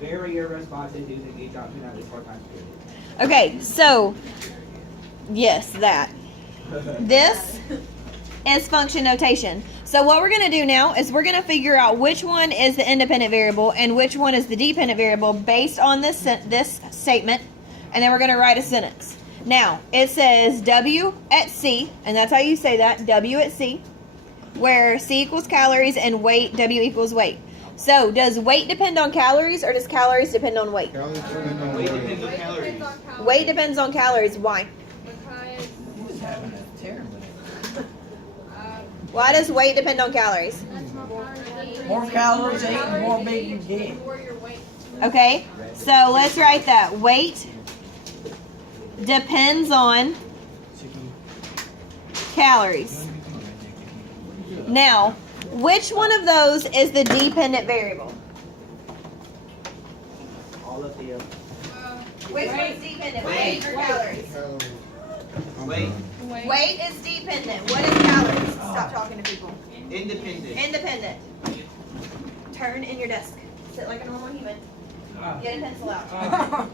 Vary your responses using each option at least 4 times per day. Okay, so yes, that. This is function notation. So what we're going to do now is we're going to figure out which one is the independent variable and which one is the dependent variable based on this statement, and then we're going to write a sentence. Now, it says W at C, and that's how you say that, W at C, where C equals calories and weight, W equals weight. So, does weight depend on calories or does calories depend on weight? Weight depends on calories. Weight depends on calories. Why? Why does weight depend on calories? More calories you eat, the more big you get. Okay, so let's write that. Weight depends on calories. Now, which one of those is the dependent variable? All of the Which one's dependent? Weight or calories? Weight. Weight is dependent. What is calories? Stop talking to people. Independent. Independent. Turn in your desk. Sit like a normal human. Get a pencil out.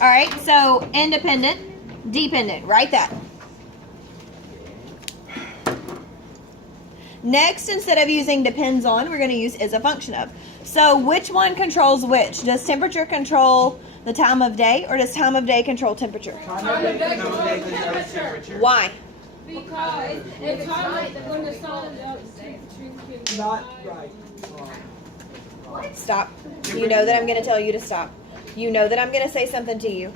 Alright, so independent, dependent. Write that. Next, instead of using depends on, we're going to use is a function of. So which one controls which? Does temperature control the time of day, or does time of day control temperature? Time of day controls temperature. Why? Because it's when the sun is up, Not right. Stop. You know that I'm going to tell you to stop. You know that I'm going to say something to you.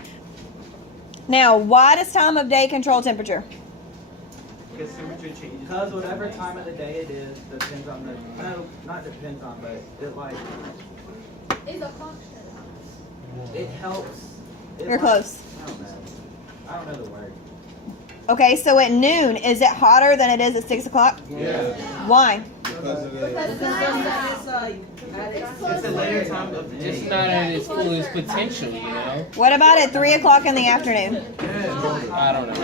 Now, why does time of day control temperature? Because temperature changes. Because whatever time of the day it is depends on the, no, not depends on, but it like, is a function. it helps. You're close. I don't know. I don't know the word. Okay, so at noon, is it hotter than it is at 6 o'clock? Yeah. Why? Because of the. It's It's a later time of the Just day. not at its fullest potential, you know? What about at 3 o'clock in the afternoon? I don't know.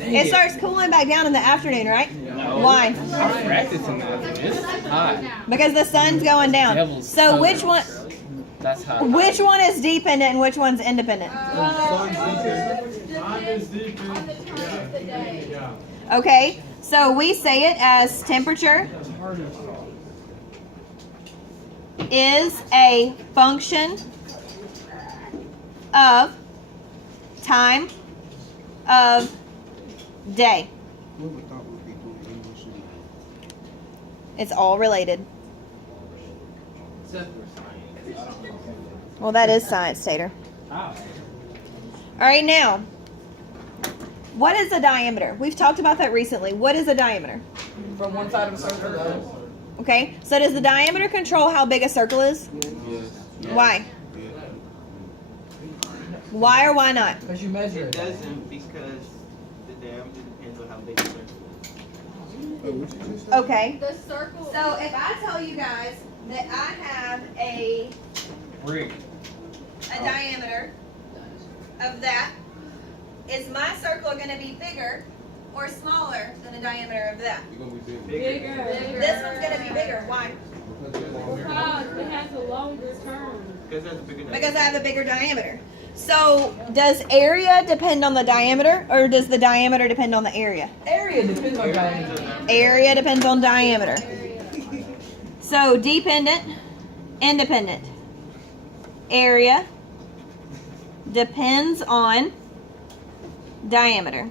It starts cooling back down in the afternoon, right? No. Why? I'm practicing that. It's hot. Because the sun's going down. Devil's So tongue. which one? That's hot. Which one is dependent and which one's independent? On the time of the day. Okay, so we say it as temperature is a function of time of day. It's all related. Well, that is science, Tater. All right, now, what is a diameter? We've talked about that recently. What is a diameter? From one side of a circle to the other. Okay, so does the diameter control how big a circle is? Why? Why or why not? Because you measure It it. doesn't because the diameter depends on how big the circle is. Okay. The circle. So if I tell you guys that I have a Brick. diameter of that, is my circle going to be bigger or smaller than the diameter of that? Bigger. This one's going to be bigger. Why? Because it has a longer term. Because that's a bigger diameter. Because I have a bigger diameter. So does area depend on the diameter, or does the diameter depend on the area? Area depends on diameter. Area depends on diameter. So dependent, independent. Area depends on diameter.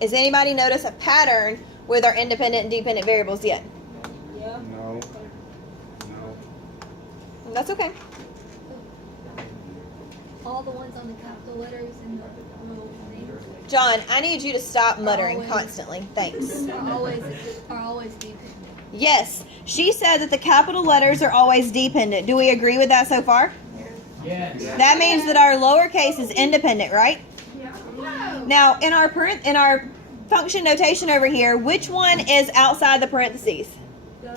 Has anybody noticed a pattern with our independent and dependent variables yet? No. That's okay. All the ones on the capital letters and the little names John, I need you to stop muttering constantly. Thanks. are always dependent. Yes, she said that the capital letters are always dependent. Do we agree with that so far? Yes. That means that our lowercase is independent, right? Now, in our function notation over here, which one is outside the parentheses? The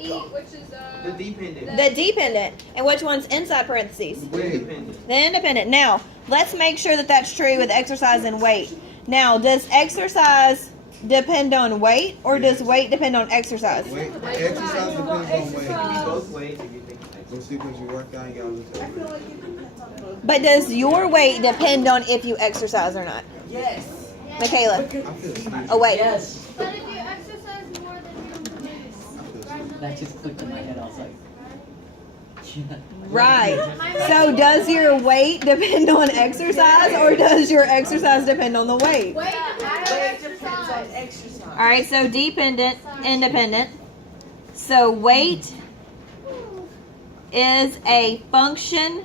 E, which is The dependent. The dependent. And which one's inside parentheses? The independent. The independent. Now, let's make sure that that's true with exercise and weight. Now, does exercise depend on weight, or does weight depend on exercise? Wait, exercise depends on weight. Both ways if you think. Go see because you work out, you gotta lose that weight. But does your weight depend on if you exercise or not? Yes. Michaela. I feel skinny. Oh wait. Yes. But if you exercise more than you That just clicked in my head. I was like, Right. So does your weight depend on exercise, or does your exercise depend on the weight? Wait, weight depends on exercise. All right. So dependent, independent. So weight is a function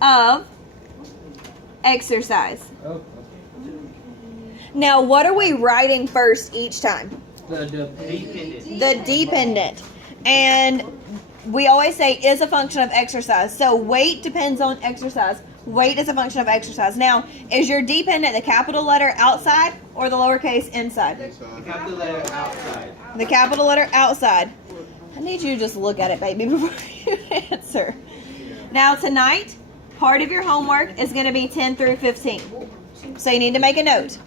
of exercise. Oh, Now, what are we writing first each time? the Dependent. The dependent. And we always say is a function of exercise. So weight depends on exercise. Weight is a function of exercise. Now, is your dependent the capital letter outside or the lowercase inside? The capital letter outside. The capital letter outside. I need you to just look at it, baby, before you answer. Now, tonight, part of your homework is going to be 10 through 15. So you need to make a note.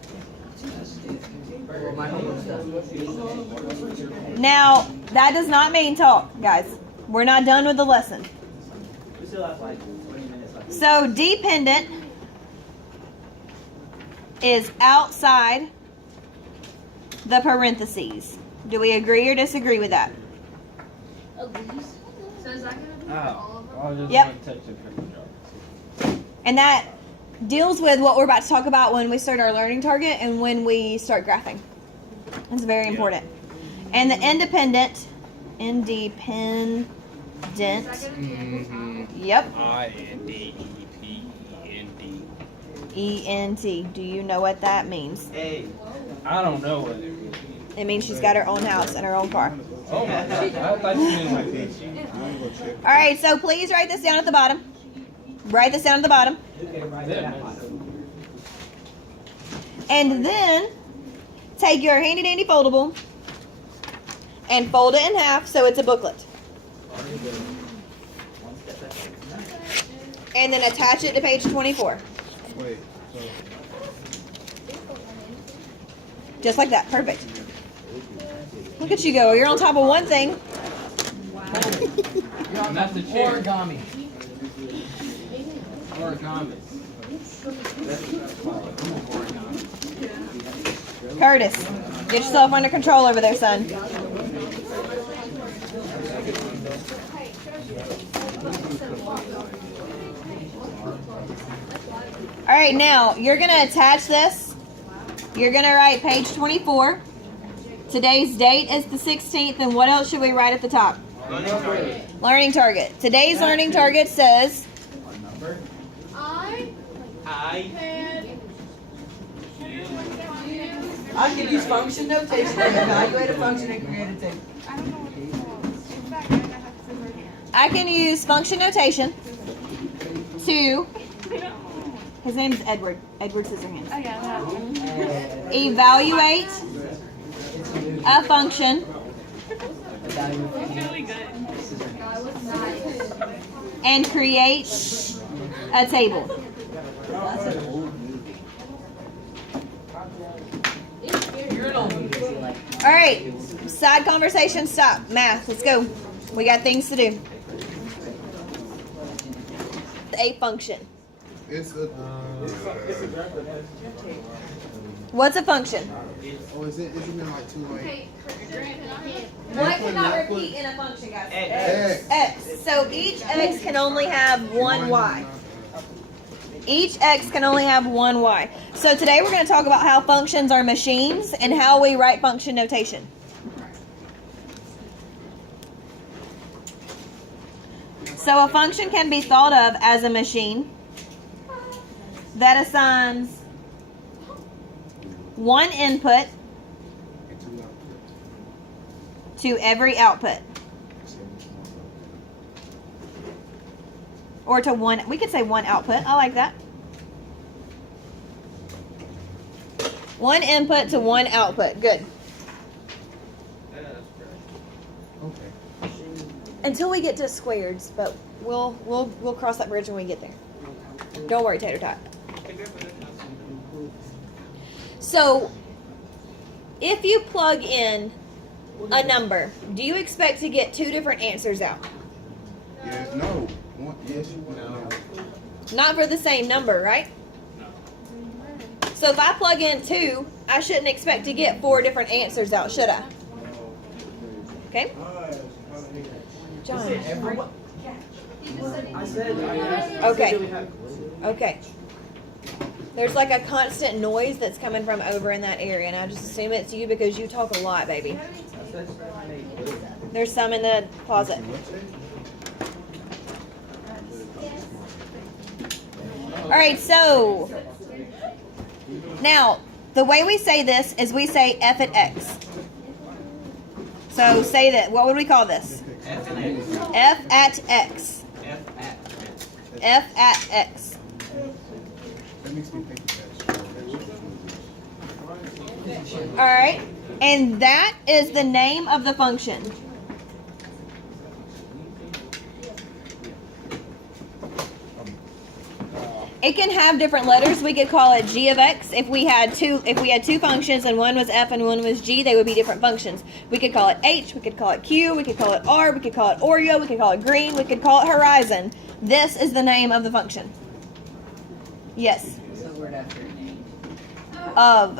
My homework's done. Now, that does not mean talk, guys. We're not done with the lesson. We still have like 20 minutes left. So, dependent is outside the parentheses. Do we agree or disagree with that? So is that gonna be for all of them? I just Yep. want to touch the picture. And that deals with what we're about to talk about when we start our learning target and when we start graphing. It's very important. And the independent, yep, E-N-T. Do you know what that means? A. I don't know what it means. It means she's got her own house and her own car. Oh my god. I thought you meant like this. I ain't gonna check. All right, so please write this down at the bottom. Write this down at the bottom. Okay, right there. And then take your handy dandy foldable and fold it in half so it's a booklet. One step ahead. And then attach it to page 24. Wait, so Just like that. Perfect. Look at you go. You're on top of one thing. And that's the chair. Origami. Origami. Curtis, get yourself under control over there, son. All right, now you're going to attach this. You're going to write page 24. Today's date is the 16th, and what else should we write at the top? Learning target. Learning target. Today's learning target says I I. I can use function notation to evaluate a function and create a table. I can use function notation to, his name is Edward Scissorhands. Oh yeah, that one. Evaluate a function Really good. and create a table. You're an old movie. Like, All right, side conversation, stop. Math, let's go. We got things to do. A function. it's a. What's a function? Oh, is it in like two ways? Okay, What cannot repeat in a function, guys? X. X. So each X can only have one Y. Each X can only have one Y. So today we're going to talk about how functions are machines and how we write function notation. So a function can be thought of as a machine that assigns one input to every output. Or to one, we could say one output. I like that. One input to one output. Good. Okay. Until we get to squareds, but we'll cross that bridge when we get there. Don't worry, Tater Tot. So if you plug in a number, do you expect to get two different answers out? Yes, no. One, yes, no. Not for the same number, right? So if I plug in 2, I shouldn't expect to get 4 different answers out, should I? Okay? John. I said. Okay. Okay. There's like a constant noise that's coming from over in that area, and I just assume it's you because you talk a lot, baby. I said 7, 8. There's some in the closet. Alright, so now the way we say this is we say f at x. So say that. What would we call this? F and X. F at x. F at X. F at x. That makes me think of Alright, and that is the name of the function. It can have different letters. We could call it g of x. If we had two functions and one was f and one was g, they would be different functions. We could call it h, we could call it q, we could call it r, we could call it Oreo, we could call it green, we could call it horizon. This is the name of the function. Yes. Of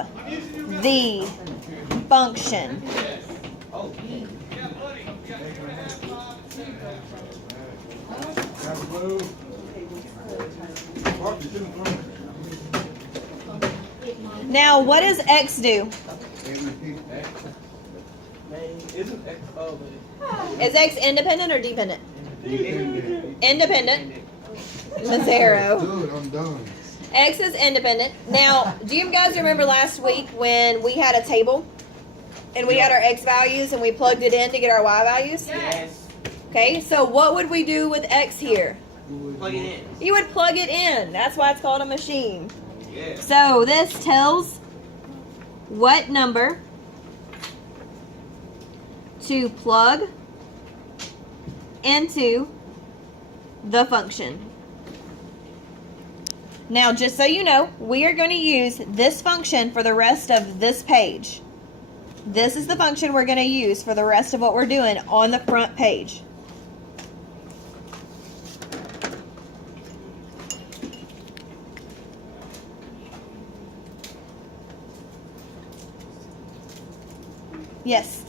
the function. Now, what does x do? Isn't X? Oh, Is x independent or dependent? Independent. Mazero. Dude, I'm done. X is independent. Now, do you guys remember last week when we had a table and we had our x values and we plugged it in to get our y values? yes. Okay, so what would we do with x here? Plug it in. You would plug it in. That's why it's called a machine. Yeah. So this tells what number to plug into the function. Now, just so you know, we are going to use this function for the rest of this page. This is the function we're going to use for the rest of what we're doing on the front page. Yes.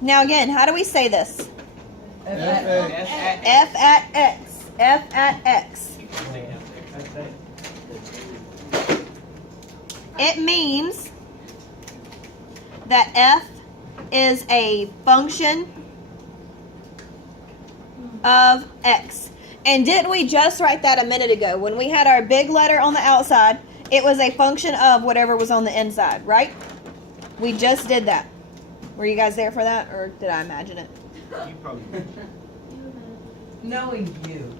Now again, how do we say this? F at x. F at x. It means that f is a function of x. And didn't we just write that a minute ago? When we had our big letter on the outside, it was a function of whatever was on the inside, right? We just did that. Were you guys there for that, or did I imagine it? You probably. Knowing you.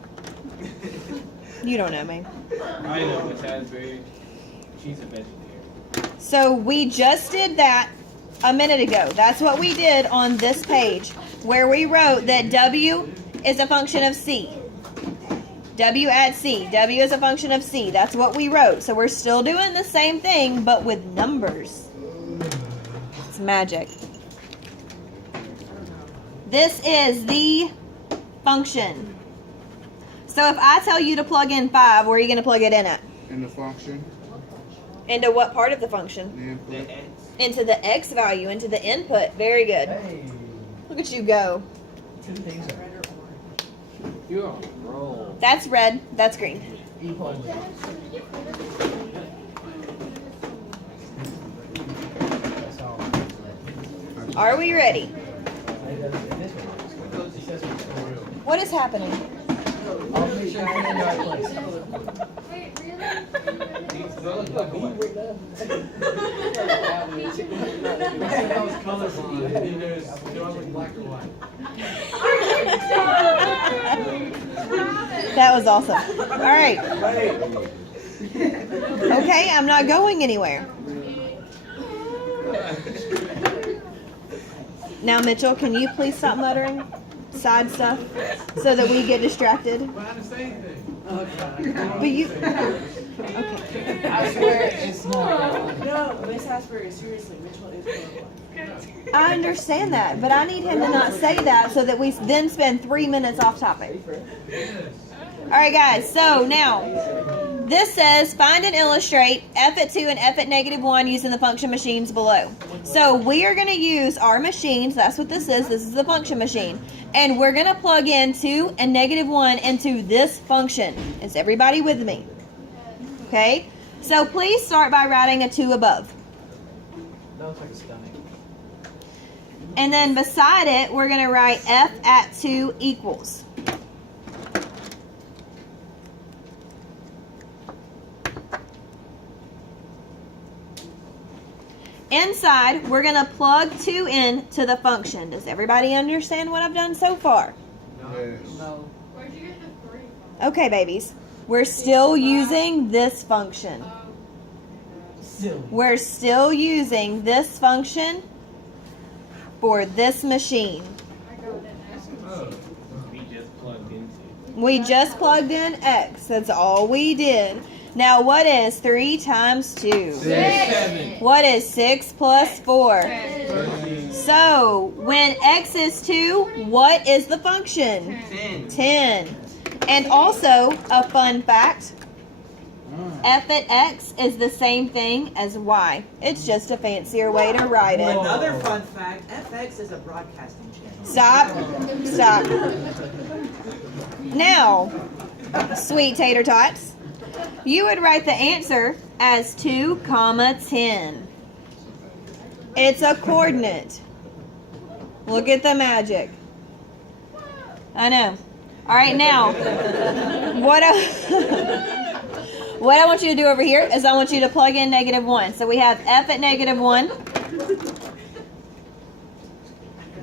You don't know me. I know Miss Asbury. She's a vegetarian. So we just did that a minute ago. That's what we did on this page, where we wrote that W is a function of C. W at C. W is a function of C. That's what we wrote. So we're still doing the same thing, but with numbers. It's magic. This is the function. So if I tell you to plug in 5, where are you going to plug it in at? In the function, Into what part of the function? the input. The X. Into the X value, into the input. Very good. Hey. Look at you go. Two things are You're on a roll. That's red. That's green. equal. That's all. Are we ready? What is happening? All three should come in the right place. Wait, really? That was awesome. All right. Okay, I'm not going anywhere. Now, Mitchell, can you please stop muttering side stuff so that we get distracted? But you. Okay. I swear it's not. No, Miss Asperger, seriously, which one is one? I understand that, but I need him to not say that so that we then spend 3 minutes off topic. All right, guys. So now, this says find and illustrate f at 2 and f at -1 using the function machines below. So we are going to use our machines. That's what this is. This is the function machine. And we're going to plug in 2 and -1 into this function. Is everybody with me? Okay. So please start by writing a 2 above. That looks like a stomach. And then beside it, we're going to write f at 2 equals. Inside, we're going to plug 2 in to the function. Does everybody understand what I've done so far? Yes. No. Where'd you get the 3 from? Okay, babies. We're still using this function. Silly. We're still using this function for this machine. I got it. We just plugged into. We just plugged in x. That's all we did. Now, what is 3 times 2? 7. What is 6 plus 4? So, when x is 2, what is the function? 10. And also, a fun fact, f at x is the same thing as y. It's just a fancier way to write it. Another fun fact, FX is a broadcasting channel. Stop. Stop. Now, sweet tater tots, you would write the answer as 2, 10. It's a coordinate. Look at the magic. I know. All right, now, what I want you to do over here is I want you to plug in -1. So we have f at -1.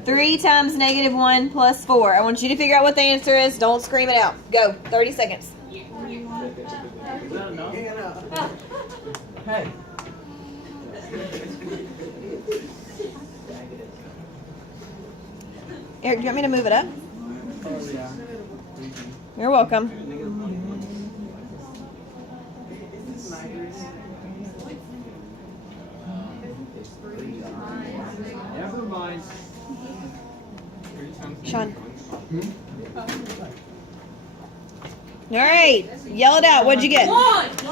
3 times -1 plus 4. I want you to figure out what the answer is. Don't scream it out. Go. 30 seconds. Is that enough? Hey. Eric, do you want me to move it up? Oh, yeah. You're welcome. Never mind. Sean. All right. Yell it out. What'd you get?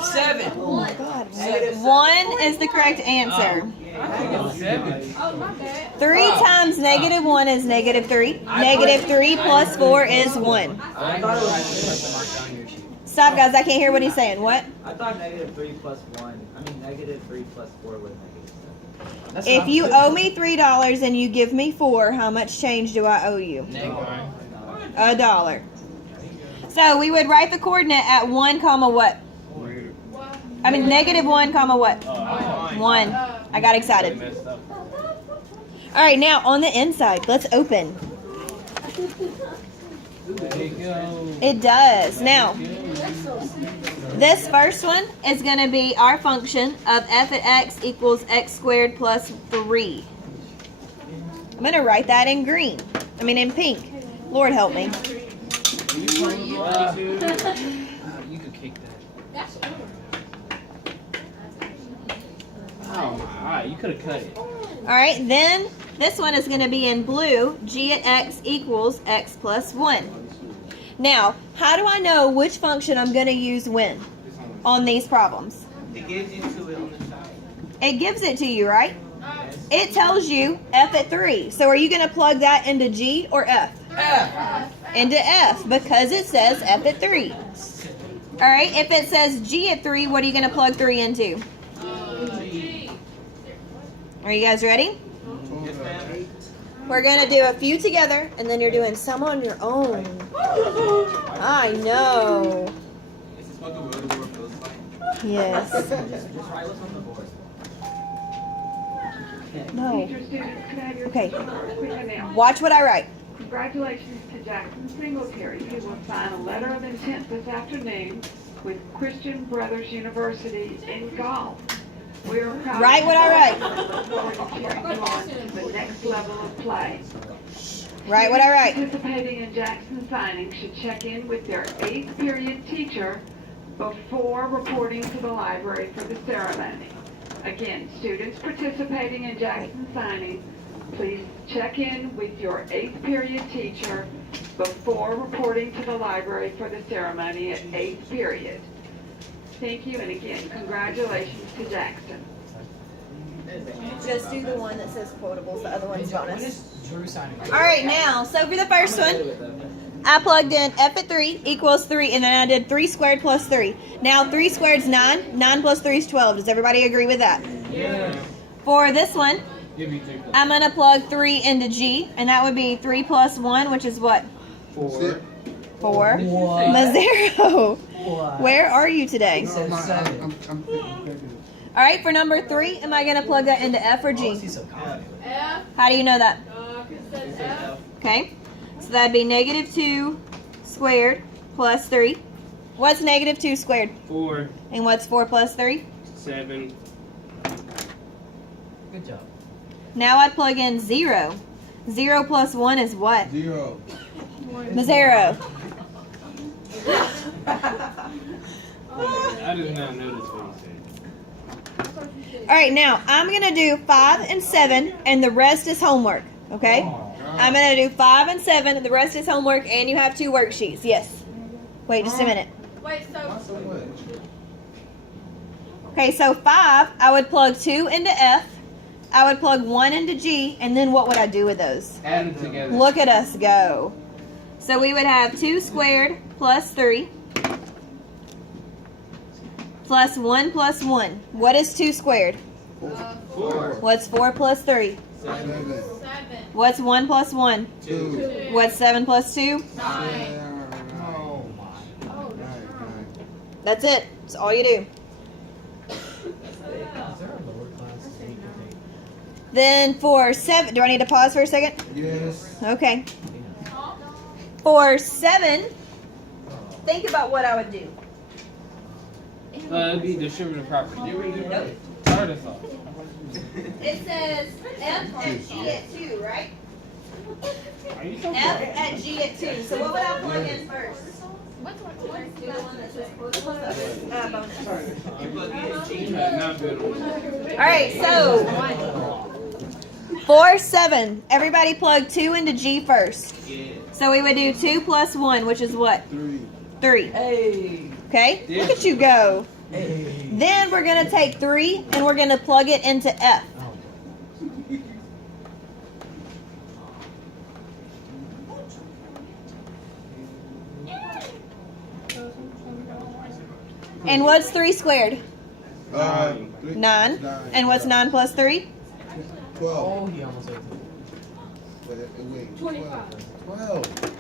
7. Oh my God. 1 is the correct answer. 7. Oh, my bad. 3 times -1 is -3. -3 plus 4 is 1. I thought it was marked on your sheet. Stop, guys. I can't hear what he's saying. What? I thought -3 plus 1. I mean, -3 plus 4 was -7. That's If not you good. owe me $3 and you give me 4, how much change do I owe you? $1. So we would write the coordinate at 1 comma what? I mean -1 comma what? 1. I got excited. Messed up. All right, now on the inside, let's open. There you go. It does. Now, this first one is going to be our function of f at x equals x squared plus 3. I'm going to write that in green. I mean in pink. Lord help me. You could kick that. That's Oh my! You could have cut it. All right, then this one is going to be in blue. G at x equals x plus 1. Now, how do I know which function I'm going to use when on these problems? It gives you to it on the side. It gives it to you, right? It tells you f at 3. So are you going to plug that into G or F? F. Into F because it says f at 3. All right, if it says G at 3, what are you going to plug 3 into? Are you guys ready? Yes, ma'am. We're going to do a few together, and then you're doing some on your own. I know. This is what the real world feels like. Yes. Just write what's on the board. No. Teacher, students, can I have your Okay. attention for a quick announcement? Watch what I write. Congratulations to Jackson Singletary, who will sign a letter of intent this afternoon with Christian Brothers University in golf. We are proud Write what I write. look forward to cheering you on to the next level of play. Write what I write. Participating in Jackson signing should check in with their 8th period teacher before reporting to the library for the ceremony. Again, students participating in Jackson signing, please check in with your 8th period teacher before reporting to the library for the ceremony at 8th period. Thank you, and again, congratulations to Jackson. Just do the one that says quotables, the other one's bonus. Drew signing. All right, now, so for the first one, I plugged in f at 3 equals 3, and then I did 3 squared plus 3. Now 3 squared is 9. 9 plus 3 is 12. Does everybody agree with that? Yeah. For this one, Give me 3 plus I'm going to plug 3 into G, and that would be 3 plus 1, which is what? 4. 4. What? Mazzero, What? where are you today? He said 7. I'm thinking. All right, for number 3, am I going to plug that into F or Why was G? he so confident? F, How do you know that? 'cause it says F. Okay, so that'd be negative 2 squared plus 3. What's negative 2 squared? 4. And what's 4 plus 3? 7. Good job. Now I'd plug in 0. 0 plus 1 is what? 0. Mazzero. I did not notice what he said. Alright, now I'm going to do 5 and 7, and the rest is homework. Okay? I'm going to do 5 and 7, and the rest is homework, and you have 2 worksheets. Yes. Wait just a minute. Wait, so So much. Okay, so 5, I would plug 2 into F. I would plug 1 into G, and then what would I do with those? Add them together. Look at us go. So we would have 2 squared plus 3 plus 1 plus 1. What is 2 squared? 4. What's 4 plus 3? 7. 7, What's 1 plus 1? 2. What's 7 plus 2? 9. Oh my. That's it. That's all you do. Is there a lower class? Then for 7, do I need to pause for a second? Yes. Okay. For 7, think about what I would do. It'd be distributive property. Start us off. It says F at G at 2, right? Are you so F at G at 2. So what would I plug in first? Not good. Alright, so for 7, everybody plug 2 into G first. So we would do 2 plus 1, which is what? 3. 3. Hey. Okay? Look at you go. Hey. Then we're going to take 3 and we're going to plug it into F. And what's 3 squared? 9. And what's 9 plus 3? 12. Oh, he almost said Wait, 25. 12.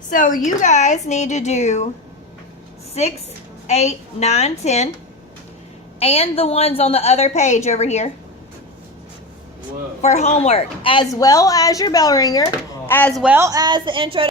So you guys need to do 6, 8, 9, 10. And the ones on the other page over here Whoa. for homework. As well as your bell ringer. As well as the intro